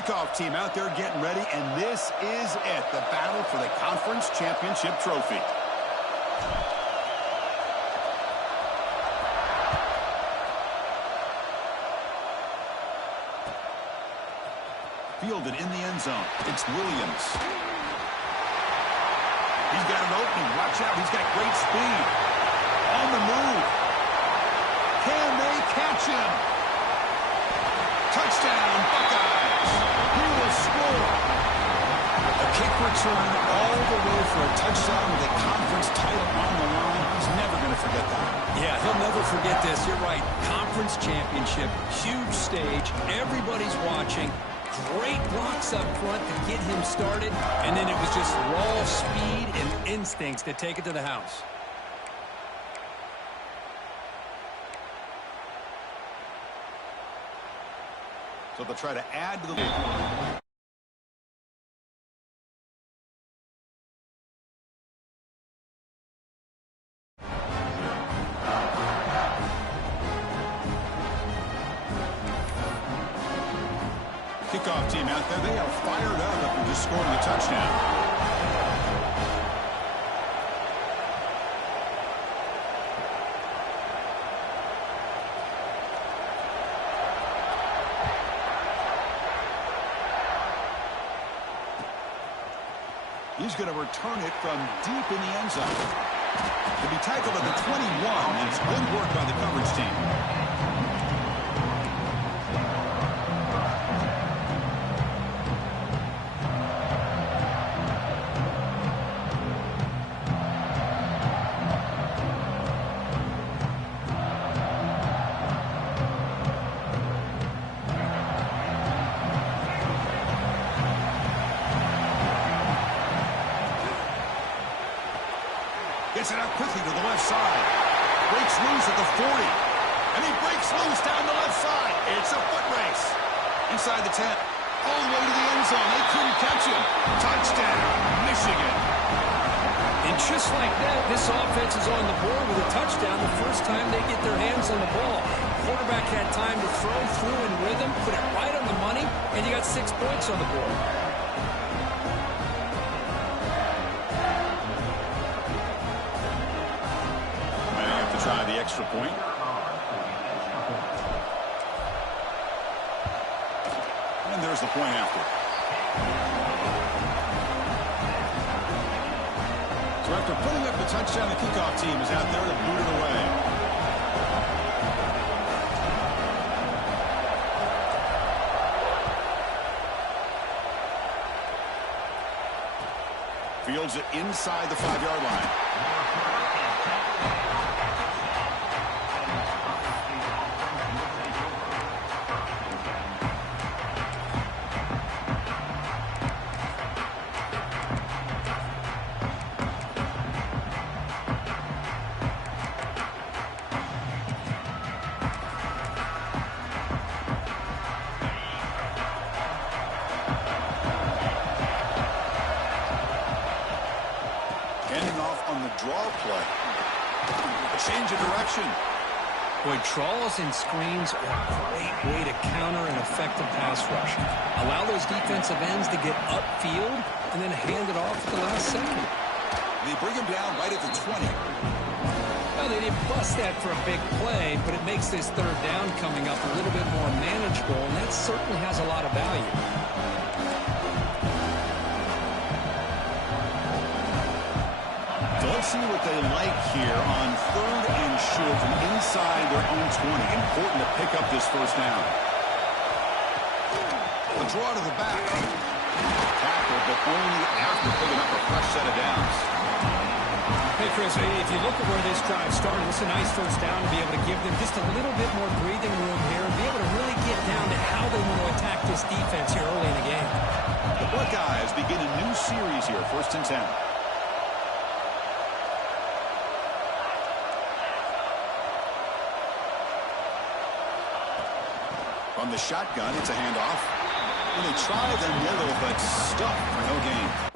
Kickoff team out there getting ready, and this is it, the battle for the conference championship trophy. Fielded in the end zone. It's Williams. He's got an opening. Watch out. He's got great speed. On the move. Can they catch him? Touchdown, Buckeyes. He will score. A kick return all the way for a touchdown with a conference title on the line. He's never going to forget that. Yeah, he'll never forget this. You're right. Conference championship, huge stage. Everybody's watching. Great blocks up front to get him started. And then it was just raw speed and instincts to take it to the house. So they'll try to add to the lead. Kickoff team out there, they are fired up after just scoring a touchdown. He's going to return it from deep in the end zone. To be tackled at the 21, and it's good work by the coverage team. Gets it out quickly to the left side. Breaks loose at the 40. And he breaks loose down the left side. It's a foot race. Inside the 10. All the way to the end zone. They couldn't catch him. Touchdown, Michigan. And just like that, this offense is on the board with a touchdown the first time they get their hands on the ball. Quarterback had time to throw through in rhythm, put it right on the money, and you got 6 points on the board. Try the extra point. And there's the point after. So after putting up the touchdown, the kickoff team is out there to boot it away. Fields it inside the 5-yard line. Draw play. A change of direction. Boy, draws and screens are a great way to counter an effective pass rush. Allow those defensive ends to get upfield and then hand it off at the last second. They bring him down right at the 20. Well, they didn't bust that for a big play, but it makes this third down coming up a little bit more manageable, and that certainly has a lot of value. Let's see what they like here on 3rd and short from inside their own 20. Important to pick up this first down. A draw to the back. Tackle, but only after picking up a fresh set of downs. Hey, Chris, if you look at where this drive started, it's a nice first down to be able to give them just a little bit more breathing room here and be able to really get down to how they want to attack this defense here early in the game. The Buckeyes begin a new series here, 1st and 10. From the shotgun, it's a handoff. And they try the middle, but stuffed for no gain.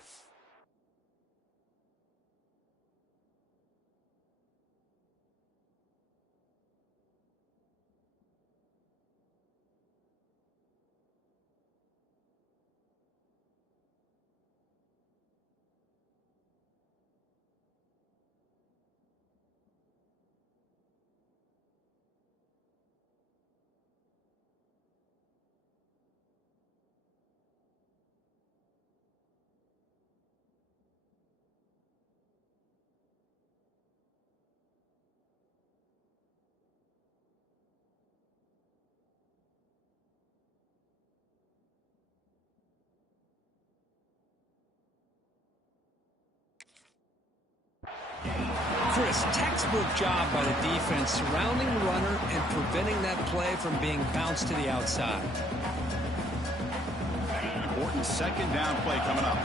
Chris, textbook job by the defense, surrounding the runner and preventing that play from being bounced to the outside. Important second down play coming up.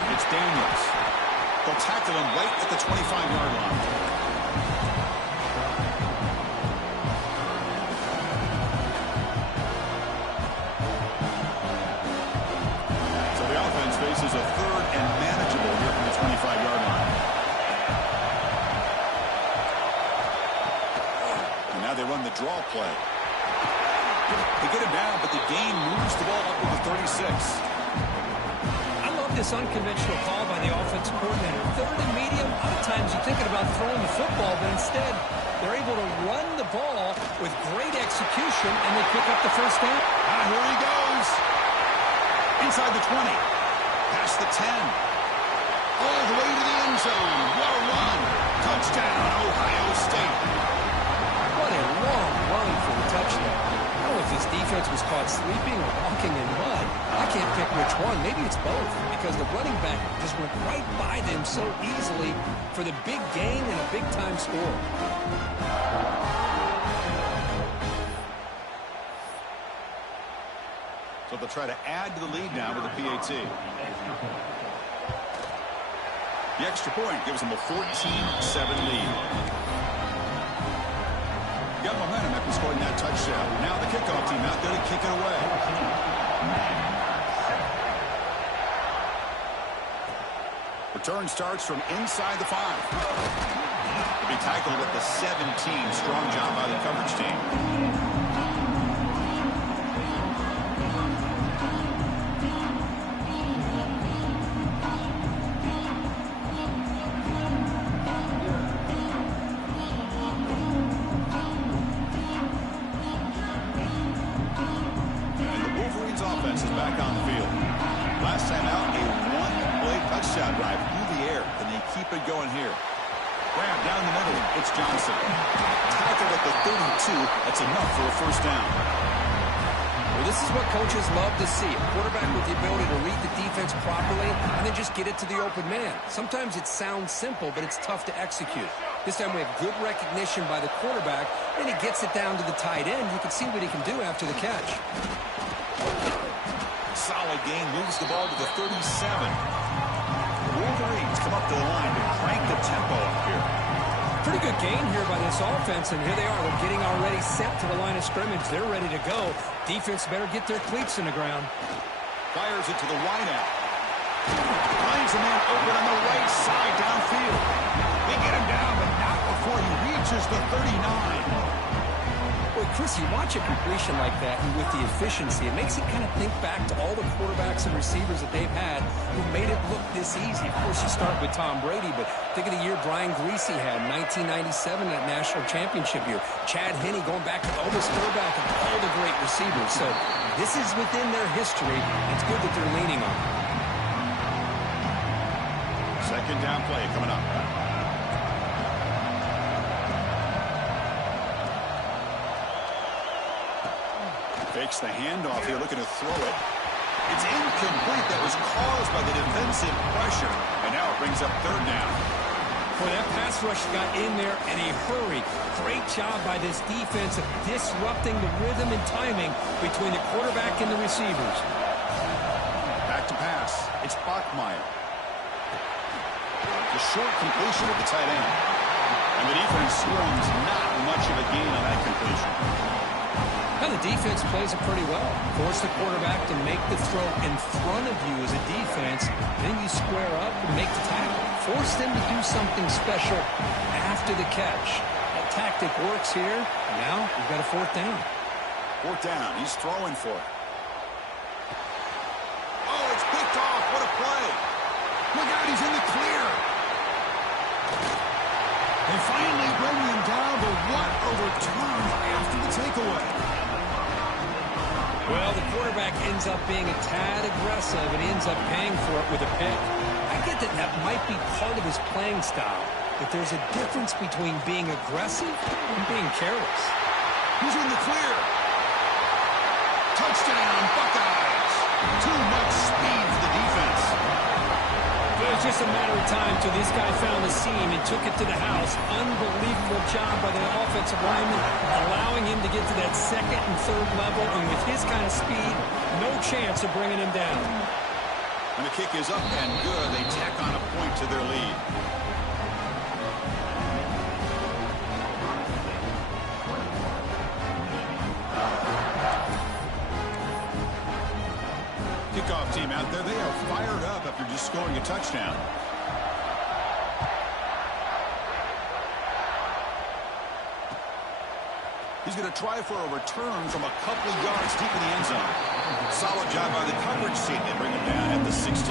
It's Daniels. They'll tackle him right at the 25-yard line. Faces a third and manageable here from the 25-yard line. And now they run the draw play. They get him down, but the gain moves the ball up to the 36. I love this unconventional call by the offensive coordinator. Third and medium, a lot of times you're thinking about throwing the football, but instead they're able to run the ball with great execution, and they pick up the first down. Here he goes. Inside the 20. Past the 10. All the way to the end zone. Well run. Touchdown, Ohio State. What a long run for the touchdown. I don't know if this defense was caught sleeping or walking in mud. I can't pick which one. Maybe it's both, because the running back just went right by them so easily for the big gain and a big-time score. So they'll try to add to the lead now with a PAT. The extra point gives them a 14-7 lead. Got momentum after scoring that touchdown. Now the kickoff team out there to kick it away. Return starts from inside the 5. They'll be tackled at the 17. Strong job by the coverage team. That's enough for a first down. Well, this is what coaches love to see. A quarterback with the ability to read the defense properly and then just get it to the open man. Sometimes it sounds simple, but it's tough to execute. This time we have good recognition by the quarterback, and he gets it down to the tight end. You can see what he can do after the catch. Solid gain, moves the ball to the 37. Wolverines come up to the line to crank the tempo up here. Pretty good gain here by this offense, and here they are. They're getting already set to the line of scrimmage. They're ready to go. Defense better get their cleats in the ground. Fires it to the wideout. Finds a man open on the right side downfield. They get him down, but not before he reaches the 39. Boy, Chris, you watch a completion like that, and with the efficiency, it makes you kind of think back to all the quarterbacks and receivers that they've had who made it look this easy. Of course, you start with Tom Brady, but think of the year Brian Greasy had, 1997, that national championship year. Chad Henne going back to Elvis Throwback and all the great receivers. So this is within their history. It's good that they're leaning on it. Second down play coming up. Fakes the handoff here, looking to throw it. It's incomplete. That was caused by the defensive pressure. And now it brings up third down. Boy, that pass rush got in there in a hurry. Great job by this defense of disrupting the rhythm and timing between the quarterback and the receivers. Back to pass. It's Bachmeier. The short completion of the tight end. And the defense screams not much of a gain on that completion. Now the defense plays it pretty well. Force the quarterback to make the throw in front of you as a defense. Then you square up and make the tackle. Force them to do something special after the catch. That tactic works here. Now you've got a fourth down. Fourth down. He's throwing for it. Oh, it's picked off. What a play. Look out, he's in the clear. They finally bring him down, but what a return after the takeaway. Well, the quarterback ends up being a tad aggressive, and he ends up paying for it with a pick. I get that that might be part of his playing style, but there's a difference between being aggressive and being careless. He's in the clear. Touchdown, Buckeyes. Too much speed for the defense. was just a matter of time till this guy found the seam and took it to the house. Unbelievable job by the offensive lineman, allowing him to get to that second and third level. And with his kind of speed, no chance of bringing him down. And the kick is up and good. They tack on a point to their lead. Kickoff team out there, they are fired up after just scoring a touchdown. He's going to try for a return from a couple of yards deep in the end zone. Solid job by the coverage team. They bring him down at the 16.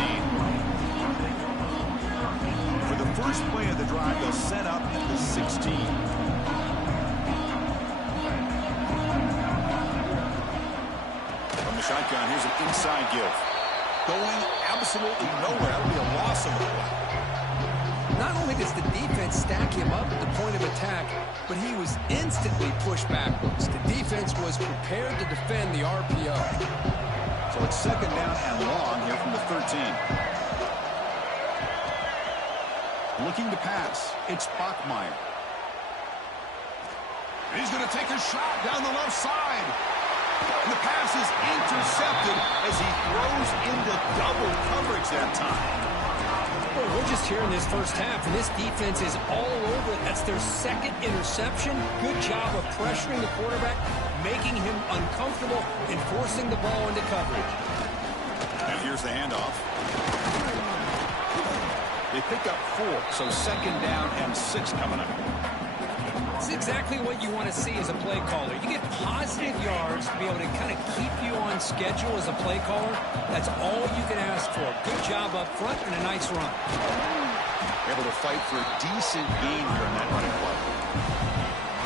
For the first play of the drive, they'll set up at the 16. Shotgun, here's an inside give. Going absolutely nowhere. That'll be a loss of a play. Not only does the defense stack him up at the point of attack, but he was instantly pushed backwards. The defense was prepared to defend the RPO. So it's second down and long here from the 13. Looking to pass. It's Bachmeier. He's going to take a shot down the left side. And the pass is intercepted as he throws into double coverage that time. Well, we're just here in this first half, and this defense is all over it. That's their second interception. Good job of pressuring the quarterback, making him uncomfortable, and forcing the ball into coverage. And here's the handoff. They pick up 4, so second down and 6 coming up. It's exactly what you want to see as a play caller. You get positive yards to be able to kind of keep you on schedule as a play caller. That's all you can ask for. Good job up front and a nice run. Able to fight for a decent gain here in that running play.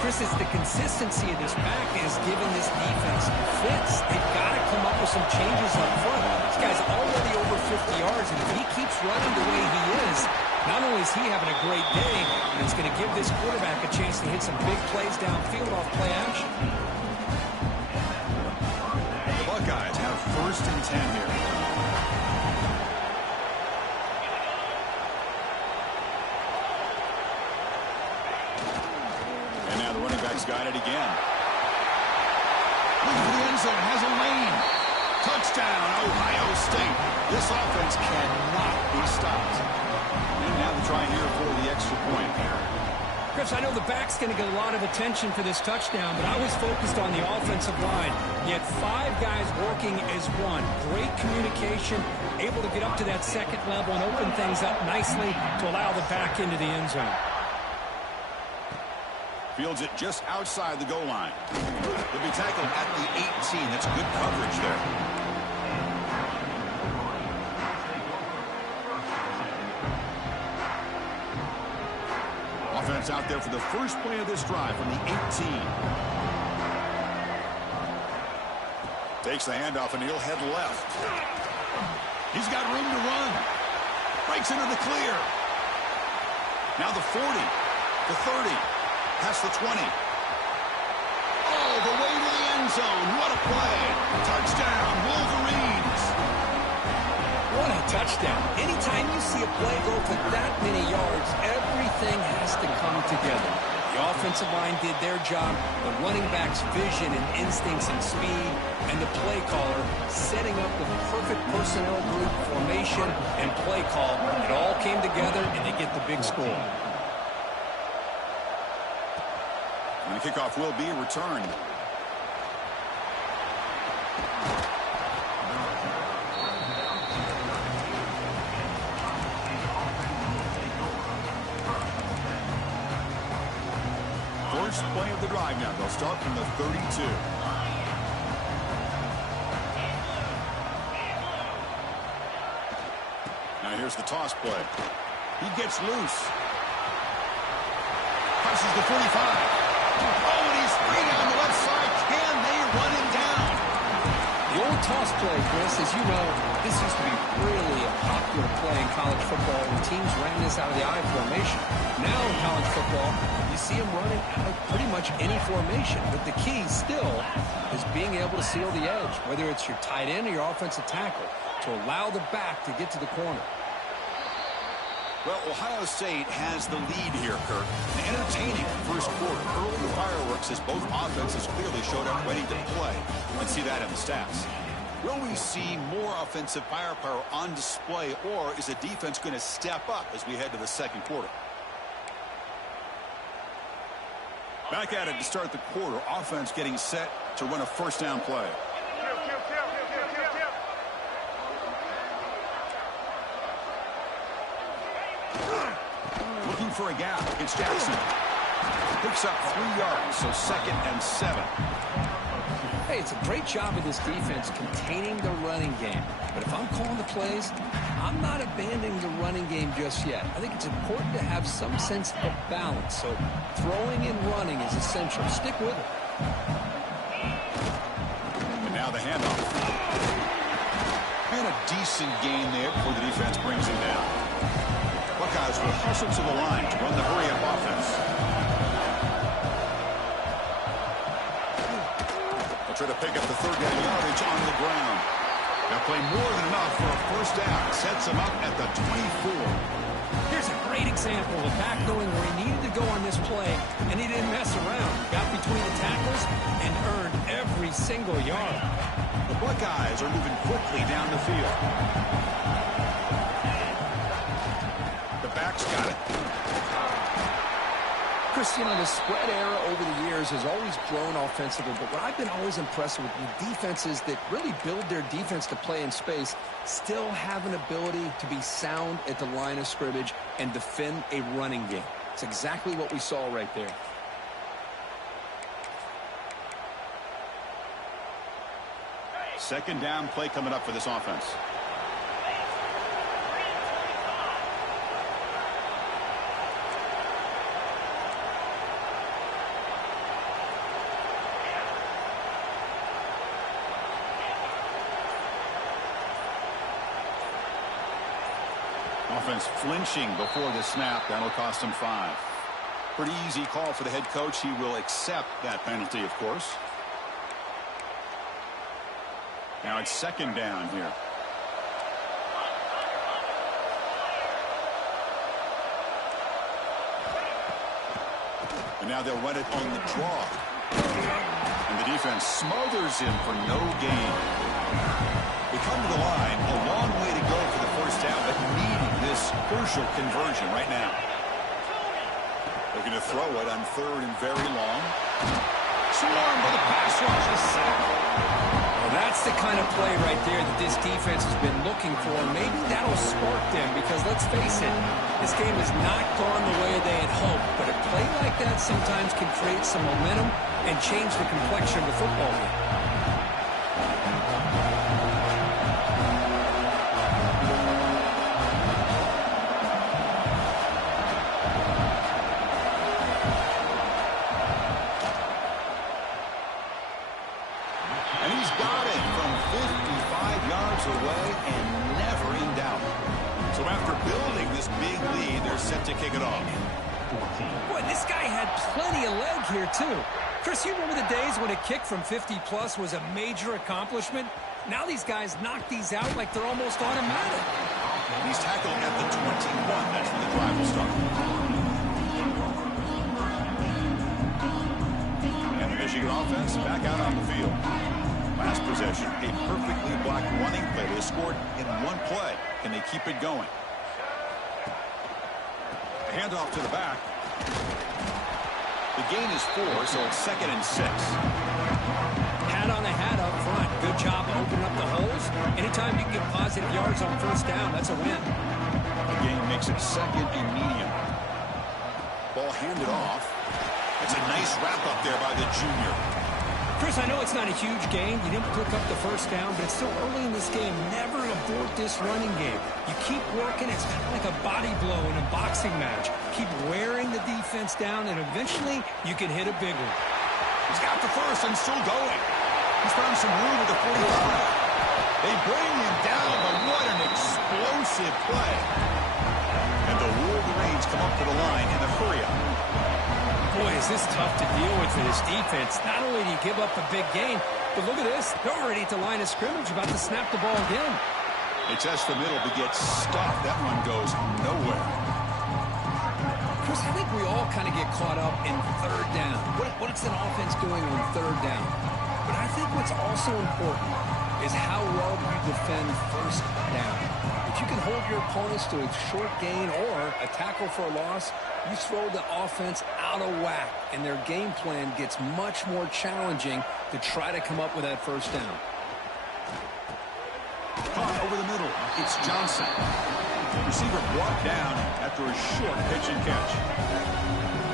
Chris, it's the consistency of this back is giving this defense fits. They've got to come up with some changes up front. This guy's already over 50 yards, and if he keeps running the way he is, not only is he having a great day, but it's going to give this quarterback a chance to hit some big plays downfield off play action. The Buckeyes have first and 10 here. And now the running back's got it again. Looking for the end zone, has a lane. Touchdown, Ohio State. This offense cannot be stopped. And now the try here for the extra point. Chris, I know the back's going to get a lot of attention for this touchdown, but I was focused on the offensive line. You had 5 guys working as one. Great communication, able to get up to that second level and open things up nicely to allow the back into the end zone. Fields it just outside the goal line. He'll be tackled at the 18. That's good coverage there. Offense out there for the first play of this drive from the 18. Takes the handoff and he'll head left. He's got room to run. Breaks into the clear. Now the 40, the 30, past the 20. All the way to the end zone. What a play. Touchdown, Wolverines. What a touchdown. Anytime you see a play go for that many yards, everything has to come together. The offensive line did their job, the running back's vision and instincts and speed, and the play caller setting up the perfect personnel group, formation, and play call. It all came together, and they get the big score. And the kickoff will be returned. First play of the drive now. They'll start from the 32. Now here's the toss play. He gets loose. Passes the 45. Oh, and he's free on the left side. Can they run him down? The old toss play, Chris, as you know, this used to be really a popular play in college football when teams ran this out of the I formation. Now in college football, you see them running out of pretty much any formation. But the key still is being able to seal the edge, whether it's your tight end or your offensive tackle, to allow the back to get to the corner. Well, Ohio State has the lead here, Kirk. An entertaining first quarter. Early fireworks as both offenses clearly showed up ready to play. You can see that in the stats. Will we see more offensive firepower on display, or is the defense going to step up as we head to the second quarter? Back at it to start the quarter. Offense getting set to run a first down play. Looking for a gap. It's Jackson. Picks up 3 yards, so 2nd and 7. Hey, it's a great job of this defense containing the running game. But if I'm calling the plays, I'm not abandoning the running game just yet. I think it's important to have some sense of balance. So throwing and running is essential. Stick with it. And now the handoff. And a decent gain there before the defense brings him down. Buckeyes will hustle to the line to run the hurry-up offense. They'll try to pick up the 3rd down yardage on the ground. They'll play more than enough for a first down. Sets them up at the 24. Here's a great example of back knowing where he needed to go on this play, and he didn't mess around. Got between the tackles and earned every single yard. The Buckeyes are moving quickly down the field. The backs got it. Chris, you know, the spread era over the years has always grown offensively, but what I've been always impressed with defenses that really build their defense to play in space still have an ability to be sound at the line of scrimmage and defend a running game. It's exactly what we saw right there. Second down play coming up for this offense. Offense flinching before the snap. That'll cost him 5. Pretty easy call for the head coach. He will accept that penalty, of course. Now it's second down here. And now they'll run it on the draw. And the defense smothers him for no gain. We come to the line, a long way to go for the first down, but needing this crucial conversion right now. Looking to throw it on 3rd and very long. Swarmed by the pass rush. A sack. Well, that's the kind of play right there that this defense has been looking for. Maybe that'll spark them because, let's face it, this game has not gone the way they had hoped. But a play like that sometimes can create some momentum and change the complexion of the football game. Chris, you remember the days when a kick from 50-plus was a major accomplishment? Now these guys knock these out like they're almost automatic. He's tackled at the 21. That's where the drive will start. And the Michigan offense back out on the field. Last possession, a perfectly blocked running play. They scored in one play. Can they keep it going? A handoff to the back. The gain is 4, so it's 2nd and 6. Hat on a hat up front. Good job opening up the holes. Anytime you can get positive yards on first down, that's a win. The gain makes it 2nd and medium. Ball handed off. It's a nice wrap up there by the junior. Chris, I know it's not a huge gain. You didn't pick up the first down, but it's still early in this game. Never abort this running game. You keep working. It's kind of like a body blow in a boxing match. Keep wearing the defense down, and eventually you can hit a big one. He's got the first and still going. He's found some room at the 45. They bring him down, but what an explosive play. And the Wolverines come up to the line in the hurry-up. Boy, is this tough to deal with for this defense. Not only do you give up a big gain, but look at this. They're already at the line of scrimmage, about to snap the ball again. They test the middle, but get stopped. That one goes nowhere. Chris, I think we all kind of get caught up in third down. What's an offense doing on third down? But I think what's also important is how well you defend first down. If you can hold your opponents to a short gain or a tackle for a loss, you throw the offense out of whack, and their game plan gets much more challenging to try to come up with that first down. Caught over the middle. It's Johnson. Receiver brought down after a short pitch and catch.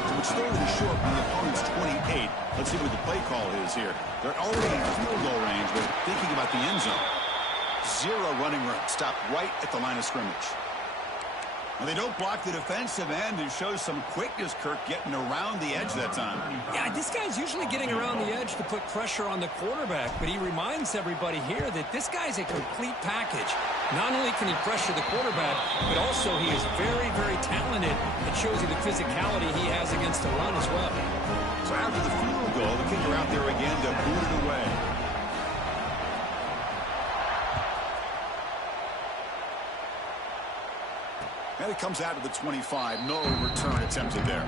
So it's third and short from the opponent's 28. Let's see what the play call is here. They're already in field goal range, but thinking about the end zone. Zero running room. Stopped right at the line of scrimmage. Well, they don't block the defensive end and shows some quickness, Kirk, getting around the edge that time. Yeah, this guy's usually getting around the edge to put pressure on the quarterback, but he reminds everybody here that this guy's a complete package. Not only can he pressure the quarterback, but also he is very, very talented. It shows you the physicality he has against the run as well. So after the field goal, the kicker out there again to boot it away. And it comes out to the 25. No return attempted there.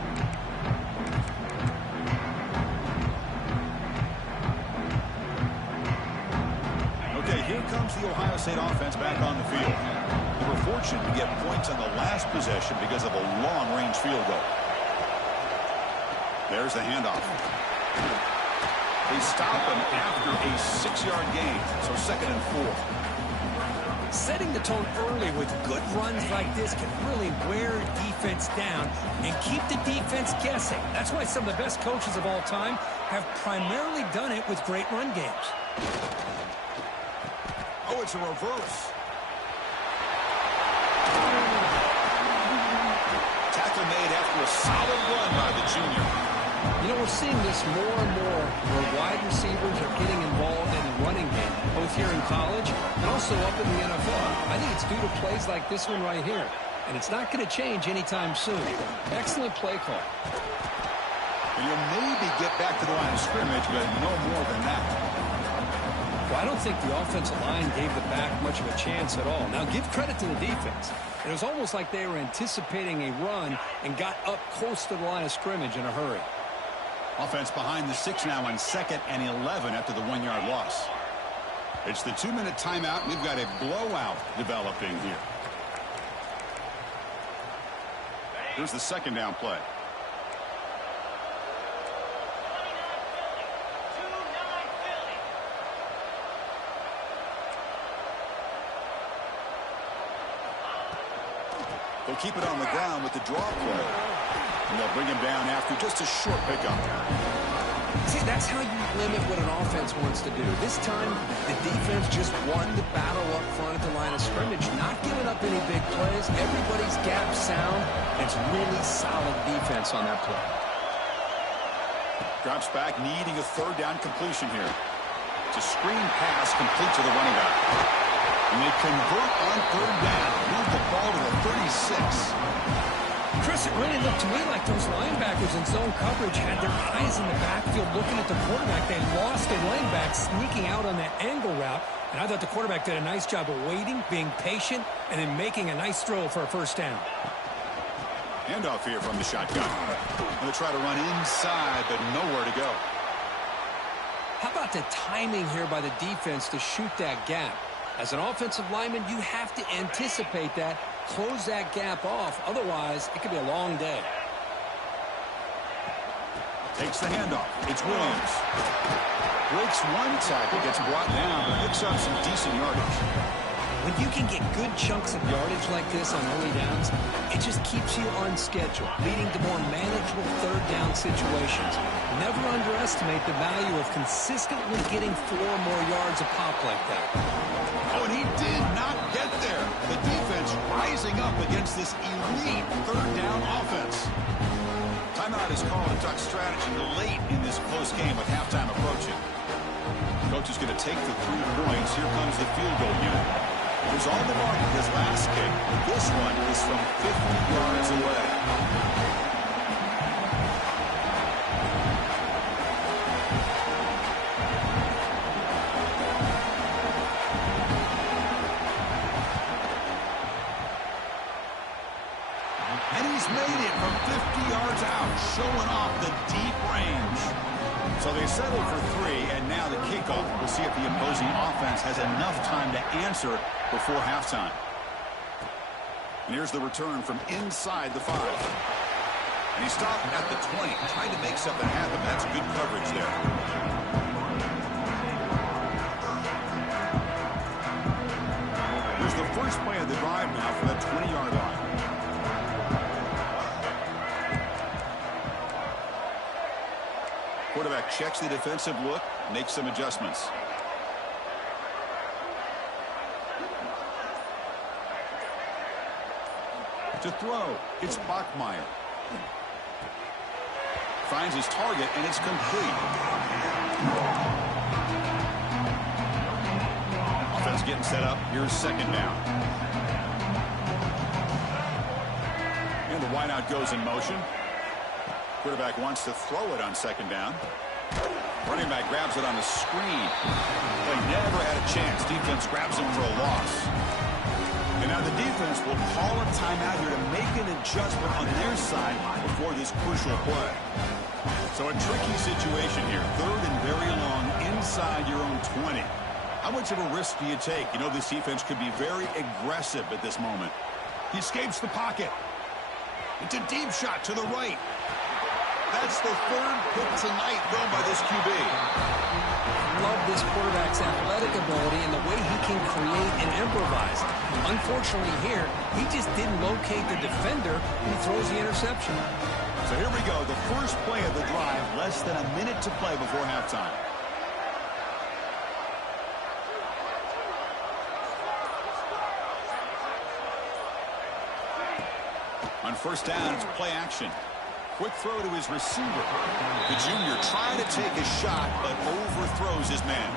Okay, here comes the Ohio State offense back on the field. They were fortunate to get points on the last possession because of a long-range field goal. There's the handoff. They stop him after a 6-yard gain, so 2nd and 4. Setting the tone early with good runs like this can really wear defense down and keep the defense guessing. That's why some of the best coaches of all time have primarily done it with great run games. Oh, it's a reverse. Tackle made after a solid run by the junior. You know, we're seeing this more and more where wide receivers are getting involved in the running game, both here in college and also up in the NFL. I think it's due to plays like this one right here, and it's not going to change anytime soon. Excellent play call. And you'll maybe get back to the line of scrimmage, but no more than that. Well, I don't think the offensive line gave the back much of a chance at all. Now, give credit to the defense. It was almost like they were anticipating a run and got up close to the line of scrimmage in a hurry. Offense behind the 6 now on 2nd and 11 after the 1-yard loss. It's the 2-minute timeout, and we've got a blowout developing here. Here's the 2nd down play. They'll keep it on the ground with the draw play. And they'll bring him down after just a short pickup. See, that's how you limit what an offense wants to do. This time, the defense just won the battle up front at the line of scrimmage, not giving up any big plays. Everybody's gap sound. It's really solid defense on that play. Drops back, needing a 3rd down completion here. It's a screen pass complete to the running back. And they convert on 3rd down. Move the ball to the 36. Chris, it really looked to me like those linebackers in zone coverage had their eyes in the backfield looking at the quarterback. They lost a running back sneaking out on that angle route. And I thought the quarterback did a nice job of waiting, being patient, and then making a nice throw for a 1st down. Handoff here from the shotgun. Going to try to run inside, but nowhere to go. How about the timing here by the defense to shoot that gap? As an offensive lineman, you have to anticipate that, close that gap off. Otherwise, it could be a long day. Takes the handoff. It's Williams. Breaks one tackle, gets brought down, but picks up some decent yardage. When you can get good chunks of yardage like this on early downs, it just keeps you on schedule, leading to more manageable 3rd down situations. Never underestimate the value of consistently getting 4 more yards a pop like that. Oh, and he did not get there. The defense rising up against this elite 3rd down offense. Timeout is called to talk strategy late in this close game with halftime approaching. Coach is going to take the 3 points. Here comes the field goal unit. He was on the mark with his last kick. This one is from 50 yards away. And he's made it from 50 the deep range. So they settle for 3, and now the kickoff. We'll see if the opposing offense has enough time to answer before halftime. And here's the return from inside the 5. And he stopped at the 20, trying to make something happen. That's good coverage there. Here's the first play of the drive now for the 20-yard line. Quarterback checks the defensive look, makes some adjustments. To throw, it's Bachmeier. Finds his target, and it's complete. Offense getting set up. Here's second down. And the wideout goes in motion. Quarterback wants to throw it on second down. Running back grabs it on the screen. Play never had a chance. Defense grabs him for a loss. And now the defense will call a timeout here to make an adjustment on their side before this crucial play. So a tricky situation here. 3rd and very long inside your own 20. How much of a risk do you take? You know this defense could be very aggressive at this moment. He escapes the pocket. It's a deep shot to the right. That's the 3rd pick tonight thrown by this QB. Love this quarterback's athletic ability and the way he can create and improvise. Unfortunately here, he just didn't locate the defender and he throws the interception. So here we go, the first play of the drive, less than a minute to play before halftime. On first down, it's play action. Quick throw to his receiver. The junior trying to take a shot, but overthrows his man.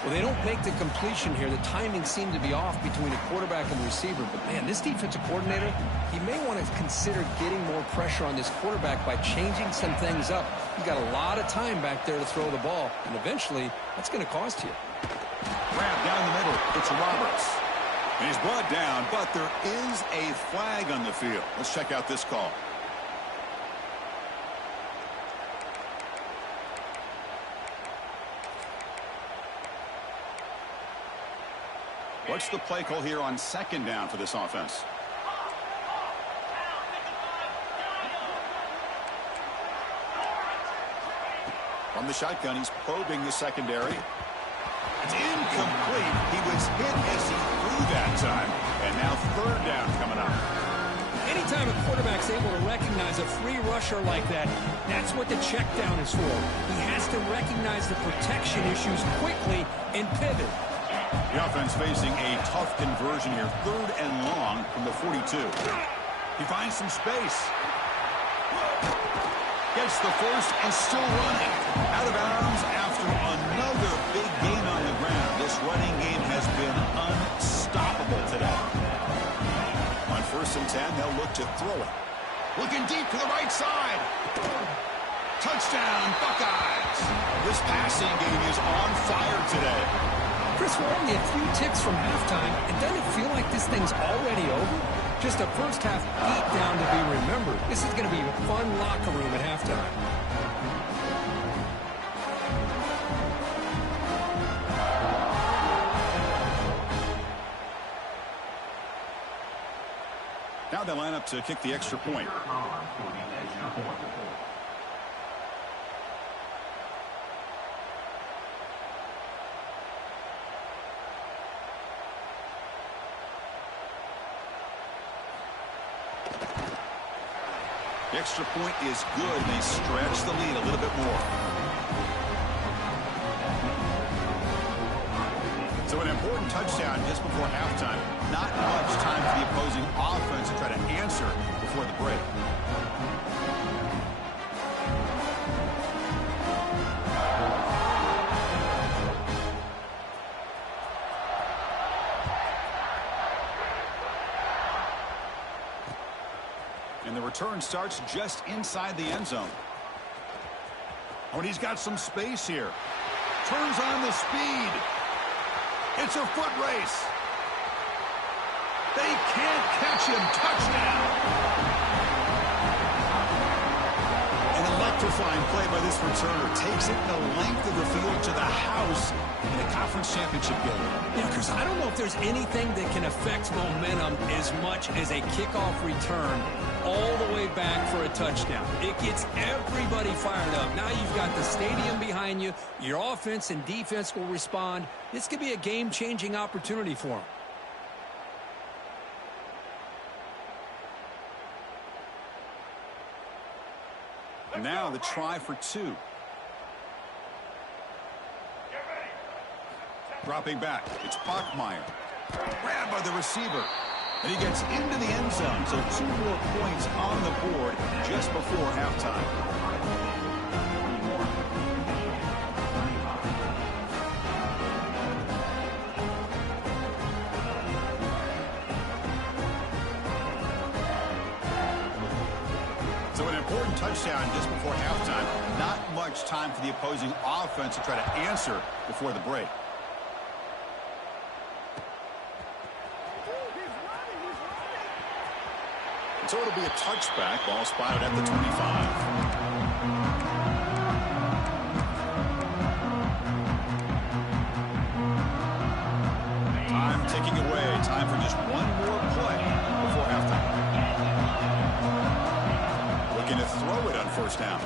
Well, they don't make the completion here. The timing seemed to be off between the quarterback and the receiver. But, man, this defensive coordinator, he may want to consider getting more pressure on this quarterback by changing some things up. He's got a lot of time back there to throw the ball, and eventually that's going to cost you. Grab down the middle. It's Roberts. And he's brought down, but there is a flag on the field. Let's check out this call. What's the play call here on second down for this offense? From the shotgun, he's probing the secondary. It's incomplete. He was hit as he threw that time. And now 3rd down coming up. Anytime a quarterback's able to recognize a free rusher like that, that's what the check down is for. He has to recognize the protection issues quickly and pivot. The offense facing a tough conversion here. 3rd and long from the 42. He finds some space. Gets the first and still running. Out of bounds after another big gain on the ground. This running game has been unstoppable today. On 1st and 10, they'll look to throw it. Looking deep to the right side. Touchdown, Buckeyes. This passing game is on fire today. Chris, we're only a few ticks from halftime, and doesn't it feel like this thing's already over? Just a first half beatdown to be remembered. This is going to be a fun locker room at halftime. Now they line up to kick the extra point. The extra point is good, and they stretch the lead a little bit more. So an important touchdown just before halftime. Not much time for the opposing offense to try to answer before the break. And the return starts just inside the end zone. Oh, and he's got some space here. Turns on the speed. It's a foot race. They can't catch him. Touchdown. An Electrifying play by this returner. Takes it the length of the field to the house in a conference championship game. Yeah, Chris, I don't know if there's anything that can affect momentum as much as a kickoff return all the way back for a touchdown. It gets everybody fired up. Now you've got the stadium behind you. Your offense and defense will respond. This could be a game-changing opportunity for them. Now the try for 2. Dropping back, it's Bachmeier. Grabbed by the receiver. And he gets into the end zone, so 2 more points on the board just before halftime. So an important touchdown just before halftime. Not much time for the opposing offense to try to answer before the break. So it'll be a touchback. Ball spotted at the 25. Time ticking away. Time for just one more play before halftime. Looking to throw it on first down.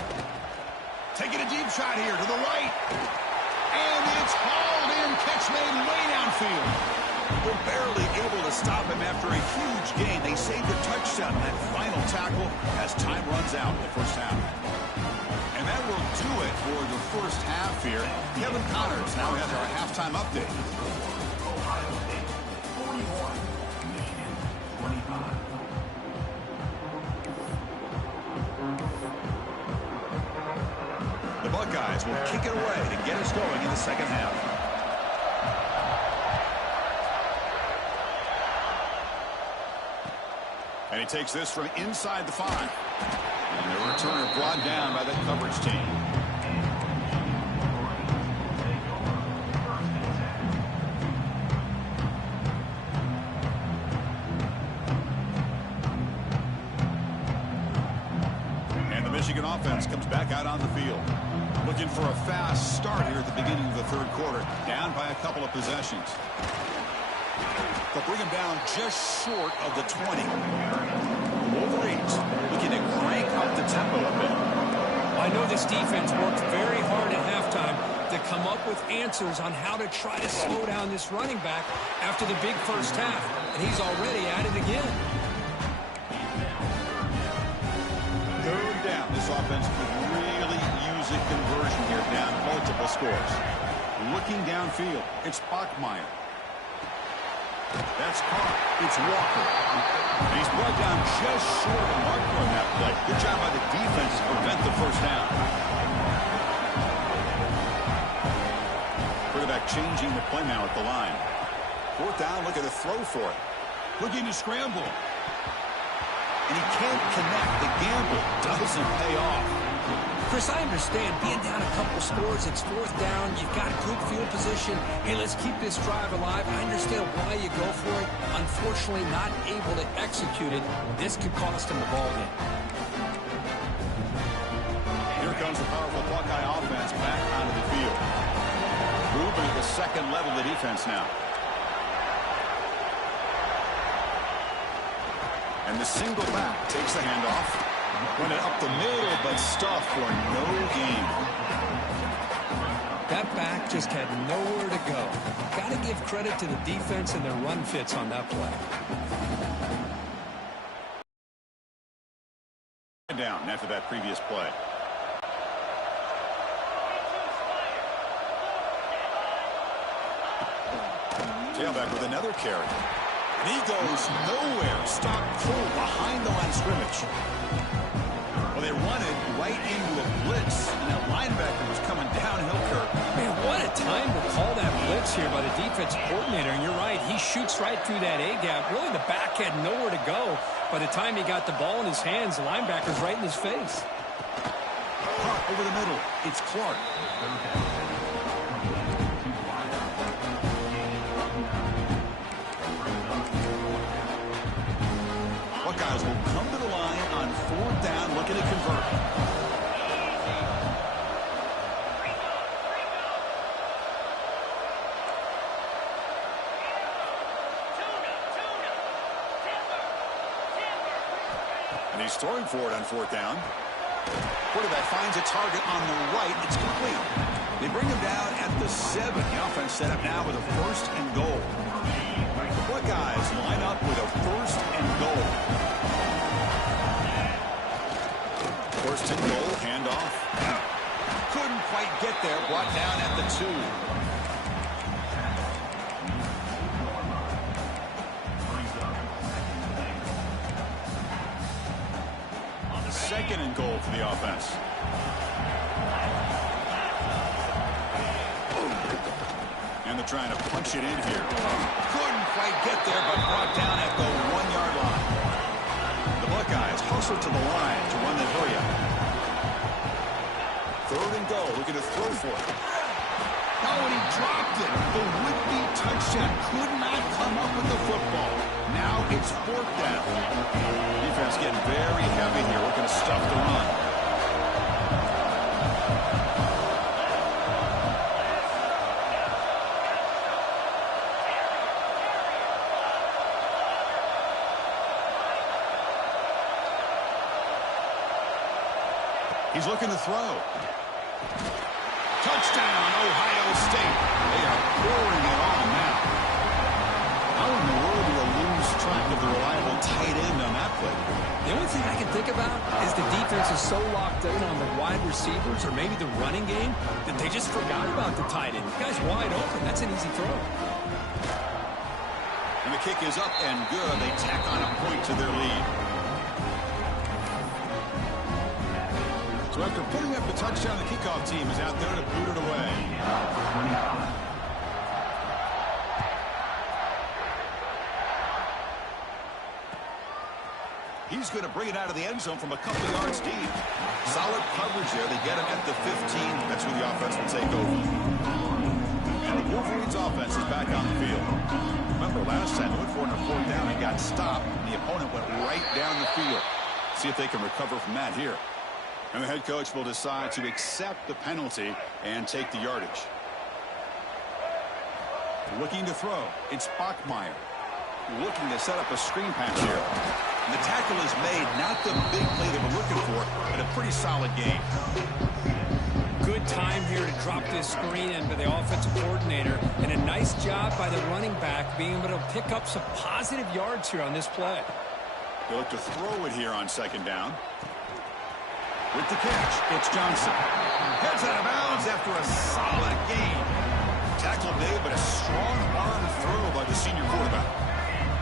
Taking a deep shot here to the right. And it's hauled in. Catch made way downfield. They're barely able to stop him after a huge gain. They saved a touchdown in that final tackle as time runs out in the first half. And that will do it for the first half here. Kevin Connors now has our halftime update. The Buckeyes will kick it away to get us going in the second half. And he takes this from inside the 5. And the returner brought down by the coverage team. And the Michigan offense comes back out on the field. Looking for a fast start here at the beginning of the third quarter. Down by a couple of possessions. They'll bring him down just short of the 20. Wolverines looking to crank up the tempo a bit. I know this defense worked very hard at halftime to come up with answers on how to try to slow down this running back after the big first half. And he's already at it again. Third down. This offense could really use a conversion here, down multiple scores. Looking downfield, it's Bachmeier. That's caught. It's Walker. And he's brought down just short of the marker on that play. Good job by the defense to prevent the first down. Quarterback changing the play now at the line. Fourth down, look at the throw for it. Looking to scramble. And he can't connect. The gamble doesn't pay off. Chris, I understand being down a couple scores, it's fourth down, you've got good field position. Hey, let's keep this drive alive. I understand why you go for it. Unfortunately, not able to execute it. This could cost him the ball game. Here comes the powerful Buckeye offense back onto the field. Moving at the second level of the defense now. And the single back takes the handoff. Run it up the middle, but stuffed for no gain. That back just had nowhere to go. Got to give credit to the defense and their run fits on that play. Down after that previous play. Tailback with another carry. And he goes nowhere. Stop cold behind the line of scrimmage. Well, they run it right into a blitz, and that linebacker was coming downhill, Kirk. Man, what a time to call that blitz here by the defense coordinator. And you're right, he shoots right through that A-gap. Really, the back had nowhere to go. By the time he got the ball in his hands, the linebacker's right in his face. Hot over the middle. It's Clark. Buckeyes will come to the line on fourth down, looking to convert. And he's throwing for it on fourth down. Quarterback finds a target on the right. It's complete. They bring him down at the 7. The offense set up now with a first and goal. The Buckeyes line up with a first and goal. First and goal, handoff. Couldn't quite get there. Brought down at the 2. Second and goal for the offense. And they're trying to punch it in here. Couldn't quite get there, but brought down at the 1-yard line. The Buckeyes hustle to the line to run the hurry up. Third and goal, looking to throw for it. Oh, and he dropped it. The would-be touchdown could not come up with the football. Now it's fourth down. Defense getting very heavy here, looking to stuff the run. He's looking to throw. Touchdown, Ohio State. They are pouring it on now. How in the world do you lose track of the reliable tight end on that play? The only thing I can think about is the defense is so locked in on the wide receivers or maybe the running game that they just forgot about the tight end. The guy's wide open. That's an easy throw. And the kick is up and good. They tack on a point to their lead. So after putting up the touchdown, the kickoff team is out there to boot it away. He's going to bring it out of the end zone from a couple of yards deep. Solid coverage there. They get him at the 15. That's where the offense will take over. And the Wolverines offense is back on the field. Remember, last time they went for it on fourth down and got stopped. And the opponent went right down the field. See if they can recover from that here. And the head coach will decide to accept the penalty and take the yardage. Looking to throw. It's Bachmeier. Looking to set up a screen pass here. And the tackle is made. Not the big play they were looking for, but a pretty solid game. Good time here to drop this screen in by the offensive coordinator. And a nice job by the running back being able to pick up some positive yards here on this play. They look to throw it here on second down. With the catch, it's Johnson. Heads out of bounds after a solid game. Tackle made, but a strong arm throw by the senior quarterback.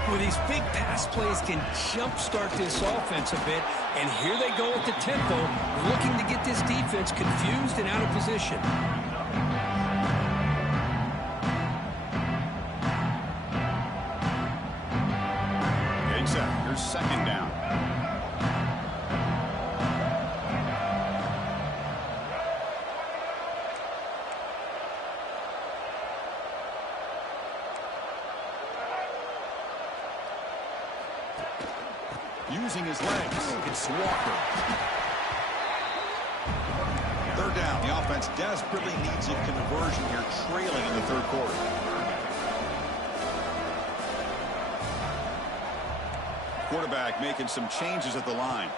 Well, these big pass plays can jumpstart this offense a bit, and here they go at the tempo, looking to get this defense confused and out of position. Getting set. Here's second down. Using his legs, it's Walker. Third down. The offense desperately needs a conversion here, trailing in the third quarter. Quarterback making some changes at the line.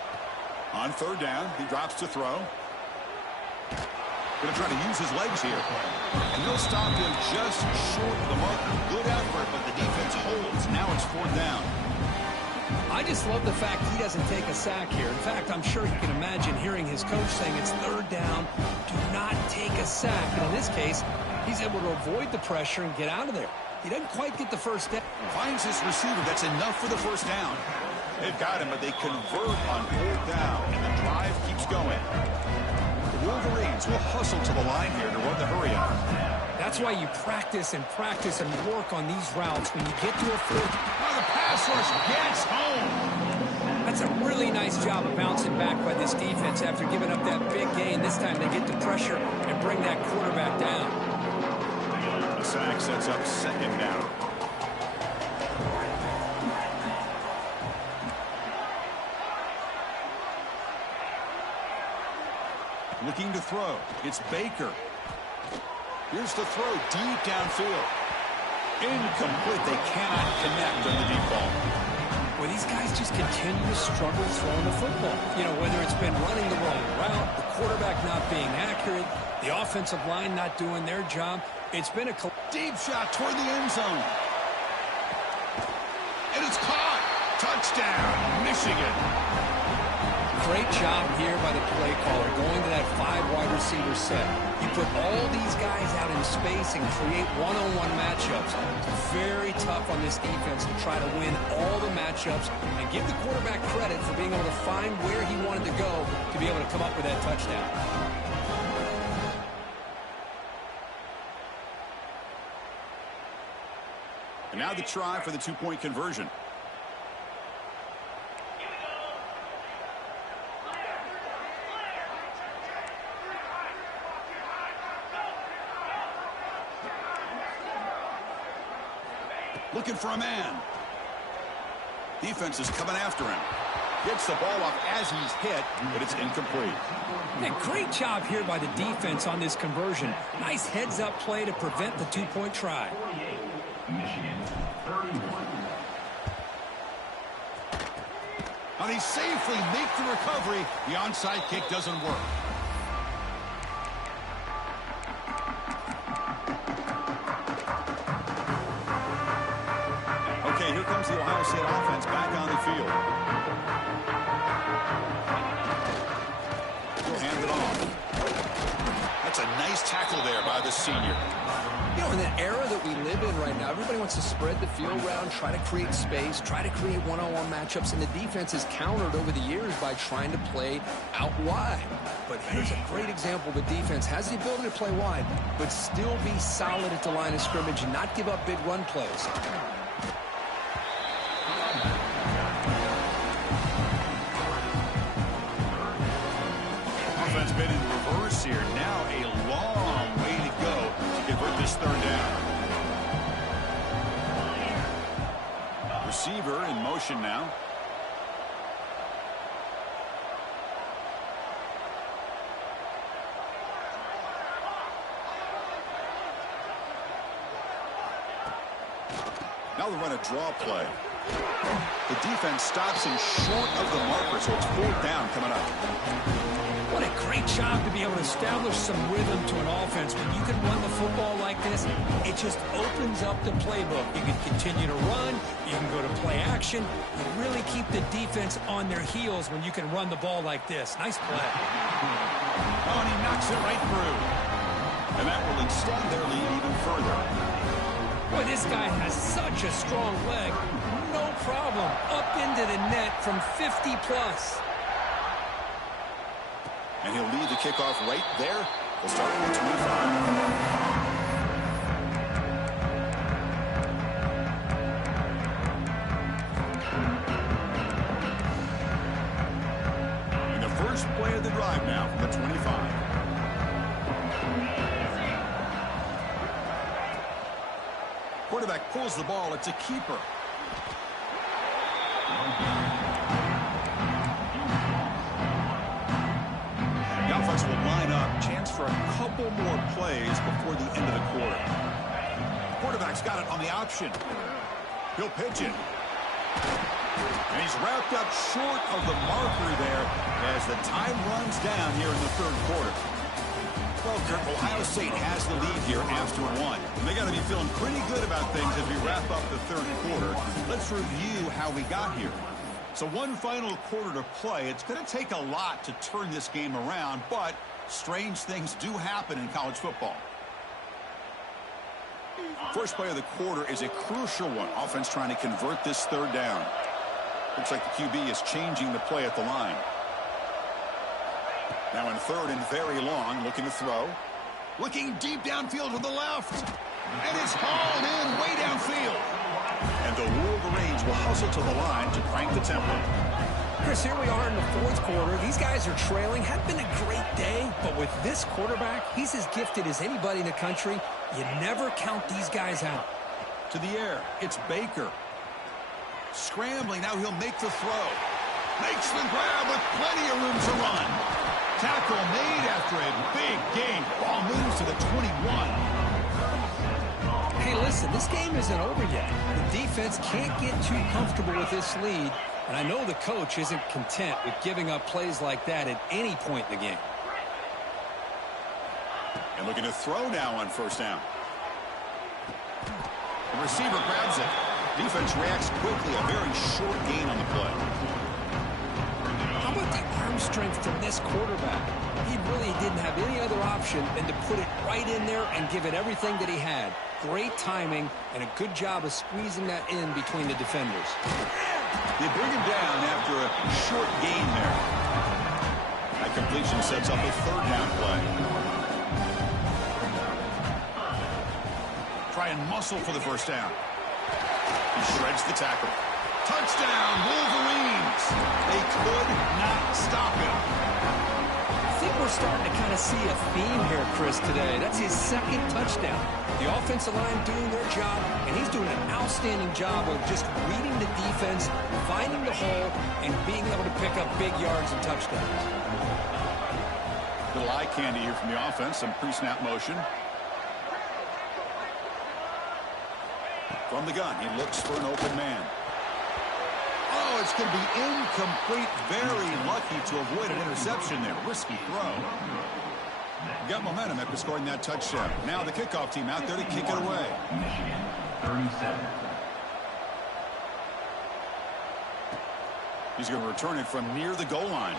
On third down, he drops to throw. Going to try to use his legs here. And they'll stop him just short of the marker. Good effort, but the defense holds. Now it's fourth down. I just love the fact he doesn't take a sack here. In fact, I'm sure you can imagine hearing his coach saying it's third down, do not take a sack. And in this case, he's able to avoid the pressure and get out of there. He doesn't quite get the first down. Finds his receiver. That's enough for the first down. They've got him, but they convert on fourth down, and the drive keeps going. The Wolverines will hustle to the line here to run the hurry up. That's why you practice and work on these routes. When you get to a fourth, the pass rush gets home. That's a really nice job of bouncing back by this defense after giving up that big gain. This time they get the pressure and bring that quarterback down. The sack sets up second down. Looking to throw. It's Baker. Here's the throw deep downfield. Incomplete. They cannot connect on the deep ball. Well, these guys just continue to struggle throwing the football. You know, whether it's been running the wrong route, the quarterback not being accurate, the offensive line not doing their job. It's been a deep shot toward the end zone. And it's caught. Touchdown, Michigan. Great job here by the play caller, going to that 5 wide receiver set. You put all these guys out in space and create one-on-one matchups. It's very tough on this defense to try to win all the matchups and give the quarterback credit for being able to find where he wanted to go to be able to come up with that touchdown. And now the try for the two-point conversion. Looking for a man. Defense is coming after him. Gets the ball off as he's hit, but it's incomplete. Yeah, great job here by the defense on this conversion. Nice heads-up play to prevent the two-point try. And he safely makes the recovery. The onside kick doesn't work. Okay, here comes the Ohio State offense back on the field. He'll hand it off. That's a nice tackle there by the senior. You know, in the era that we live in right now, everybody wants to spread the field around, try to create space, try to create one-on-one matchups, and the defense is countered over the years by trying to play out wide. But here's a great example. The defense has the ability to play wide, but still be solid at the line of scrimmage and not give up big run plays. Offense been in reverse here. Now a long way to go to convert this third down. Receiver in motion now. Now they run a draw play. The defense stops him short of the marker, so it's 4th down coming up. What a great job to be able to establish some rhythm to an offense. When you can run the football like this, it just opens up the playbook. You can continue to run. You can go to play action. You really keep the defense on their heels when you can run the ball like this. Nice play. Oh, and he knocks it right through. And that will extend their lead even further. Boy, this guy has such a strong leg. No problem. Up into the net from 50-plus. And he'll lead the kickoff right there. We'll start with 25. And the first play of the drive now from the 25. Quarterback pulls the ball. It's a keeper. The offense will line up. Chance for a couple more plays before the end of the quarter. Quarterback's got it on the option. He'll pitch it. And he's wrapped up short of the marker there as the time runs down here in the third quarter. Well, Kurt, Ohio State has the lead here after 1. And they got to be feeling pretty good about things as we wrap up the third quarter. Let's review how we got here. So one final quarter to play. It's going to take a lot to turn this game around, but strange things do happen in college football. First play of the quarter is a crucial one. Offense trying to convert this third down. Looks like the QB is changing the play at the line. Now in third and very long, looking to throw. Looking deep downfield with the left. And it's hauled in way downfield. And the Wolverines will hustle to the line to crank the tempo. Chris, here we are in the fourth quarter. These guys are trailing. Had been a great day, but with this quarterback, he's as gifted as anybody in the country. You never count these guys out. To the air, it's Baker. Scrambling, now he'll make the throw. Makes the grab with plenty of room to run. Tackle made after a big gain. Ball moves to the 21. Hey, listen, this game isn't over yet. The defense can't get too comfortable with this lead, and I know the coach isn't content with giving up plays like that at any point in the game. And looking to throw now on first down. The receiver grabs it. Defense reacts quickly. A very short gain on the play. How about the arm strength from this quarterback? He really didn't have any other option than to put it right in there and give it everything that he had. Great timing and a good job of squeezing that in between the defenders. They bring him down after a short gain there. That completion sets up a third down play. Try and muscle for the first down. He shreds the tackle. Touchdown, Wolverines! They could not stop him. I think we're starting to kind of see a theme here, Chris, today. That's his second touchdown. The offensive line doing their job, and he's doing an outstanding job of just reading the defense, finding the hole, and being able to pick up big yards and touchdowns. Little eye candy here from the offense, some pre-snap motion. From the gun, he looks for an open man. Oh, it's going to be incomplete. Very lucky to avoid an interception there. Risky throw. Got momentum after scoring that touchdown. Now the kickoff team out there to kick it away. 37. He's going to return it from near the goal line.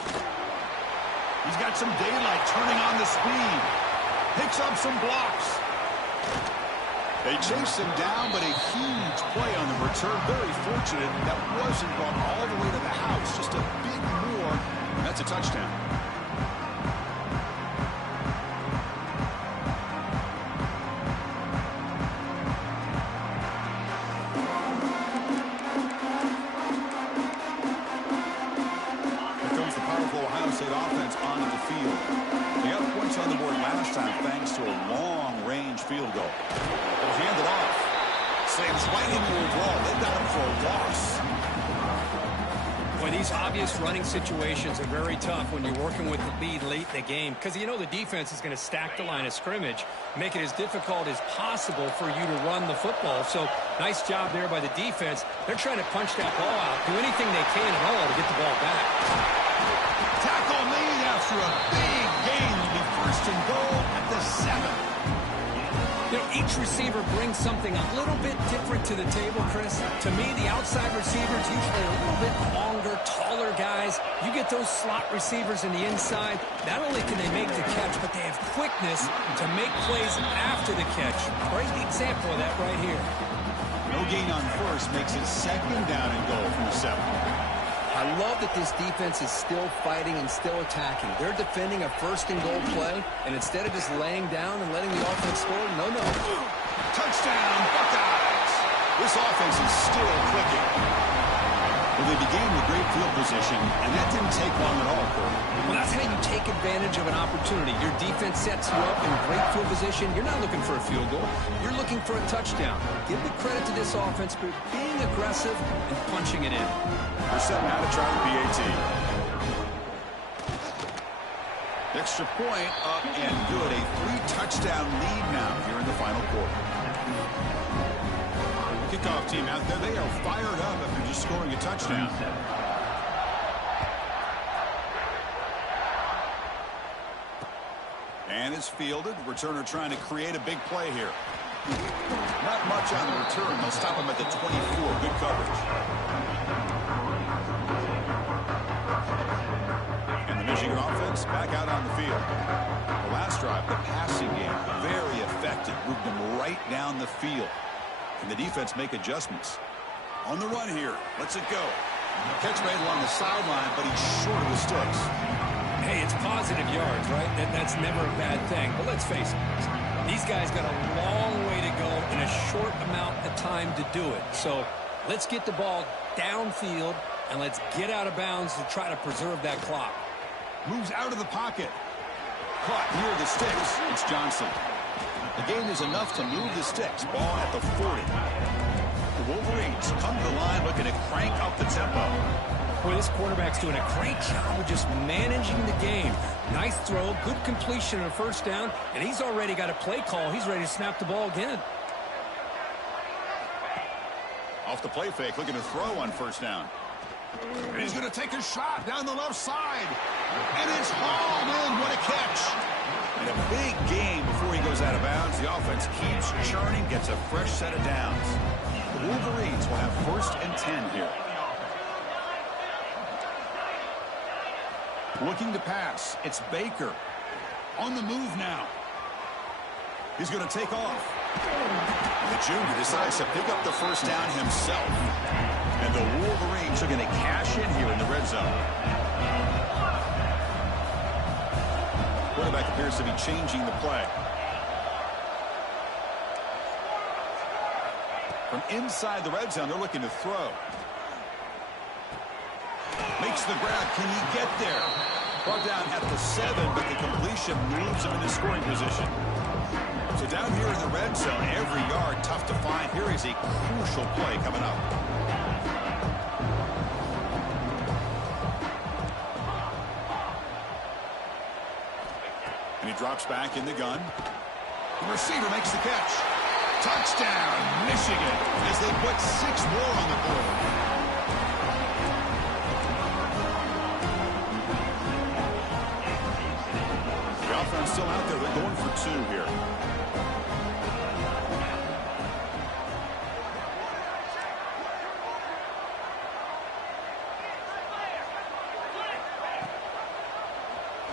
He's got some daylight turning on the speed. Picks up some blocks. They chase him down, but a huge play on the return. Very fortunate that wasn't brought all the way to the house. Just a big more, and that's a touchdown. Here comes the powerful Ohio State offense onto the field. They got points on the board last time thanks to a long-range field goal. They'll hand it off. Slams right into a wall. They got him for a loss. Boy, these obvious running situations are very tough when you're working with the lead late in the game because you know the defense is going to stack the line of scrimmage, make it as difficult as possible for you to run the football. So nice job there by the defense. They're trying to punch that ball out, do anything they can at all to get the ball back. Tackle made after a big gain. Will be first and goal at the 7. You know, each receiver brings something a little bit different to the table, Chris. To me, the outside receivers usually a little bit longer, taller guys. You get those slot receivers in the inside, not only can they make the catch, but they have quickness to make plays after the catch. Great example of that right here. No gain on first makes it second down and goal from the 7. I love that this defense is still fighting and still attacking. They're defending a first and goal play, and instead of just laying down and letting the offense score, no. Touchdown, Buckeyes! This offense is still clicking. Well, they began with great field position, and that didn't take long at all, Corey. Well, that's how you take advantage of an opportunity. Your defense sets you up in great field position. You're not looking for a field goal. You're looking for a touchdown. Give the credit to this offense for being aggressive and punching it in. They're setting out to try the PAT. Extra point up and good. A 3-touchdown lead now here in the final quarter. Kickoff team out there. They are fired up after just scoring a touchdown. And it's fielded. Returner trying to create a big play here. Not much on the return. They'll stop him at the 24. Good coverage. And the Michigan offense back out on the field. The last drive, the passing game, very effective. Moved them right down the field. Can the defense make adjustments? On the run here. Lets it go. Catch made along the sideline, but he's short of the sticks. Hey, it's positive yards, right? That's never a bad thing. But let's face it. These guys got a long way to go in a short amount of time to do it. So let's get the ball downfield, and let's get out of bounds to try to preserve that clock. Moves out of the pocket. Caught near the sticks. It's Johnson. The gain is enough to move the sticks. Ball at the 40. The Wolverines come to the line looking to crank up the tempo. Boy, this quarterback's doing a great job of just managing the game. Nice throw, good completion on a first down, and he's already got a play call. He's ready to snap the ball again. Off the play fake, looking to throw on first down. And he's going to take a shot down the left side. And it's hauled in. What a catch. And a big gain before he goes out of bounds. The offense keeps churning, gets a fresh set of downs. The Wolverines will have 1st and 10 here. Looking to pass. It's Baker. On the move now. He's going to take off. The junior decides to pick up the first down himself. And the Wolverines are going to cash in here in the red zone. Quarterback appears to be changing the play. From inside the red zone, they're looking to throw. Makes the grab. Can he get there? Brought down at the 7, but the completion moves him into scoring position. So down here in the red zone, every yard tough to find. Here is a crucial play coming up. And he drops back in the gun. The receiver makes the catch. Touchdown, Michigan, as they put 6 more on the board. The offense still out there. They're going for 2 here.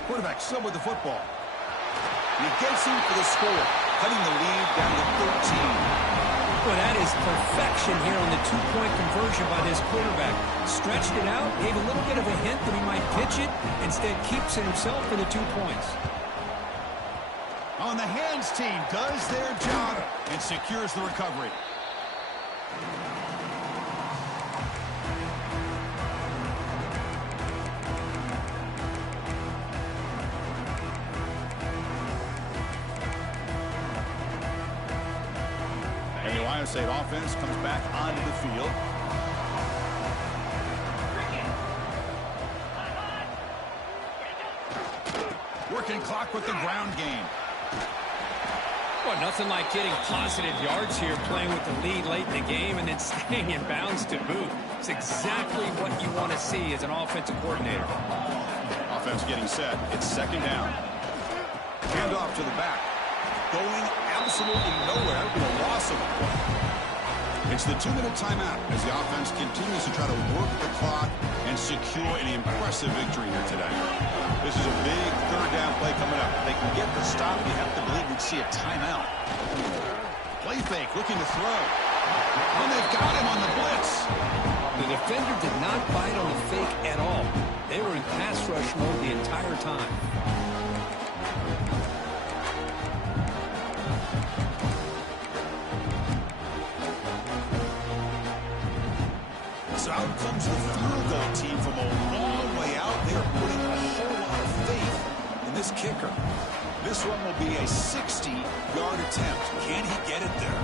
Quarterback still with the football. And he gets in for the score, cutting the lead down to 13. Well, that is perfection here on the 2-point conversion by this quarterback. Stretched it out, gave a little bit of a hint that he might pitch it, instead keeps it himself for the 2 points. On the hands team does their job and secures the recovery. And the Ohio State offense comes back onto the field. Working clock with the ground game. Well, nothing like getting positive yards here, playing with the lead late in the game and then staying in bounds to boot. It's exactly what you want to see as an offensive coordinator. Offense getting set. It's 2nd down. Hand off to the back. Going absolutely nowhere. That would be a loss of a play. It's the 2-minute timeout as the offense continues to try to work the clock and secure an impressive victory here today. This is a big 3rd down play coming up. If they can get the stop, you have to believe we'd see a timeout. Play fake, looking to throw. And they've got him on the blitz. The defender did not bite on the fake at all. They were in pass rush mode the entire time. So out comes the field goal team from a long way out. They are putting a whole lot of faith in this kicker. This one will be a 60-yard attempt. Can he get it there?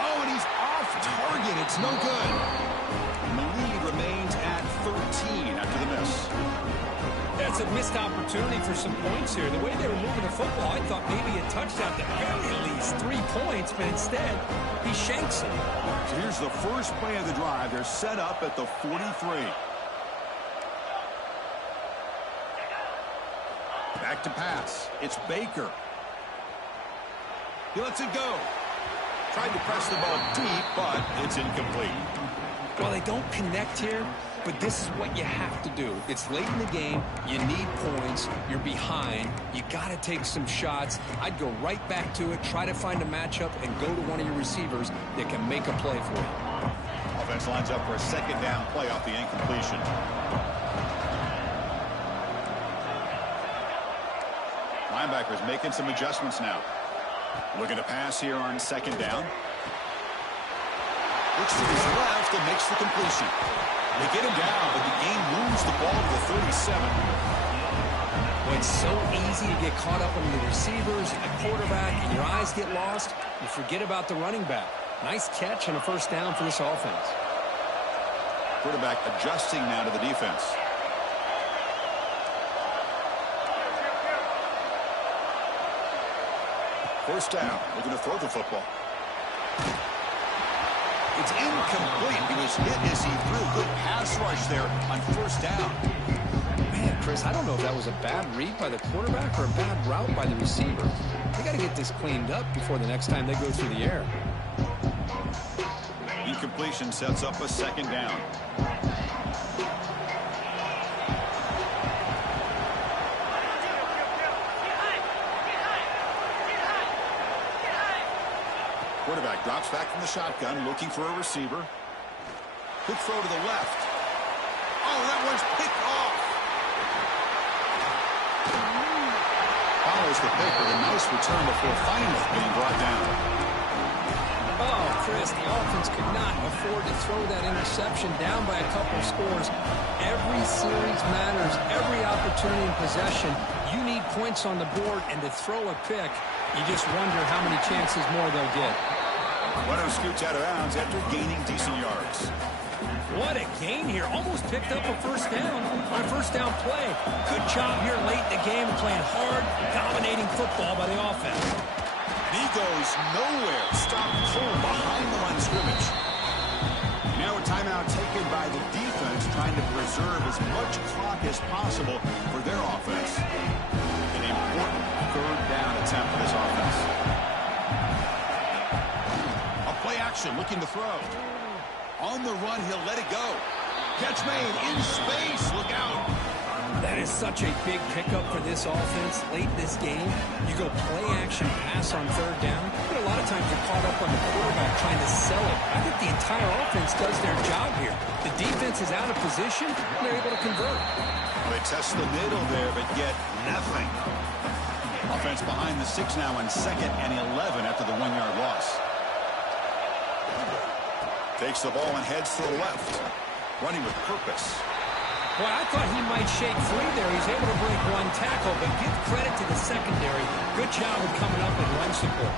Oh, and he's off target. It's no good. And the lead remains at 13 after the miss. That's a missed opportunity for some points here. The way they were moving the football, I thought maybe a touchdown at the very least 3 points, but instead he shanks it. So here's the first play of the drive. They're set up at the 43. Back to pass. It's Baker. He lets it go. Tried to press the ball deep, but it's incomplete. Well, they don't connect here, but this is what you have to do. It's late in the game. You need points. You're behind. You got to take some shots. I'd go right back to it, try to find a matchup, and go to one of your receivers that can make a play for you. Offense lines up for a 2nd down play off the incompletion. Linebackers making some adjustments now. Looking to pass here on 2nd down. Looks to his left and makes the completion. They get him down, but the game moves the ball to the 37. Well, it's so easy to get caught up on the receivers and the quarterback, and your eyes get lost. You forget about the running back. Nice catch and a 1st down for this offense. Quarterback adjusting now to the defense. First down. Looking to throw the football. It's incomplete. He was hit as he threw. Good pass rush there on first down. Man, Chris, I don't know if that was a bad read by the quarterback or a bad route by the receiver. They got to get this cleaned up before the next time they go through the air. Incompletion sets up a second down. Quarterback drops back from the shotgun, looking for a receiver. Quick throw to the left. Oh, that one's picked off. Follows the pick with a nice return before finally being brought down. Oh, Chris, the offense could not afford to throw that interception down by a couple scores. Every series matters. Every opportunity in possession. You need points on the board, and to throw a pick, you just wonder how many chances more they'll get. Runner scoots out of bounds after gaining decent yards. What a gain here. Almost picked up a first down on a first down play. Good job here late in the game, playing hard, dominating football by the offense. He goes nowhere. Stop pull behind the line of scrimmage. Now a timeout taken by the defense, trying to preserve as much clock as possible for their offense. An important third down attempt for this offense. A play action, looking to throw. On the run, he'll let it go. Catch made in space. Look out. That is such a big pickup for this offense late in this game. You go play action pass on third down. But a lot of times you're caught up on the quarterback trying to sell it. I think the entire offense does their job here. The defense is out of position, and they're able to convert. Well, they test the middle there, but get nothing. Offense behind the 6 now on 2nd and 11 after the 1-yard loss. Takes the ball and heads to the left. Running with purpose. Well, I thought he might shake free there. He's able to break one tackle, but give credit to the secondary. Good job of coming up and run support.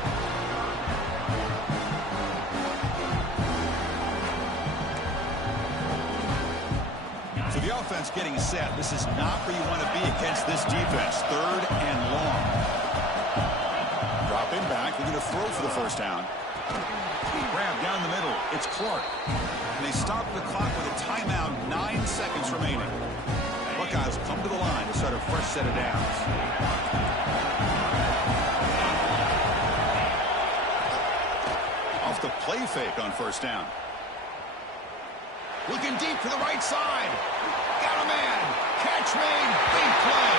So the offense getting set. This is not where you want to be against this defense. 3rd and long. Drop in back. We're going to throw for the first down. Grab down the middle. It's Clark. And they stop the clock with a timeout. 9 seconds remaining. Buckeyes come to the line to start a fresh set of downs. Off the play fake on first down. Looking deep to the right side. Got a man. Catch made. Big play.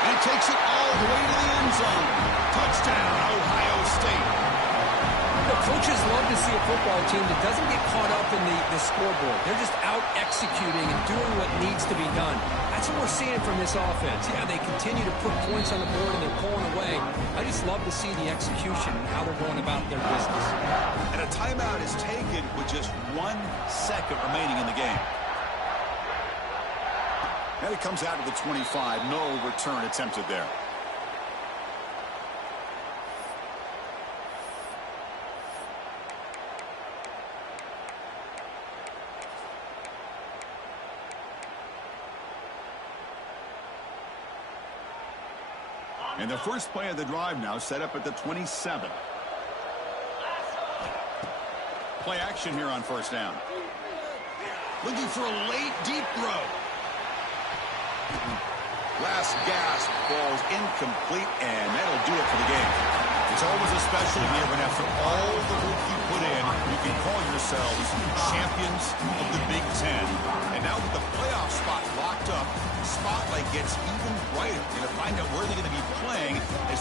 And he takes it all the way to the end zone. Touchdown, Ohio State. Coaches love to see a football team that doesn't get caught up in the scoreboard. They're just out executing and doing what needs to be done. That's what we're seeing from this offense. Yeah, they continue to put points on the board and they're pulling away. I just love to see the execution and how they're going about their business. And a timeout is taken with just 1 second remaining in the game. And it comes out to the 25. No return attempted there. And the first play of the drive now set up at the 27. Play action here on first down. Looking for a late deep throw. Last gasp falls incomplete, and that'll do it for the game. It's always a special here when after all the work you put in, you can call yourselves champions of the Big Ten. And now with the playoff spot locked up, the spotlight gets even brighter. You're going to find out where they're going to be playing as they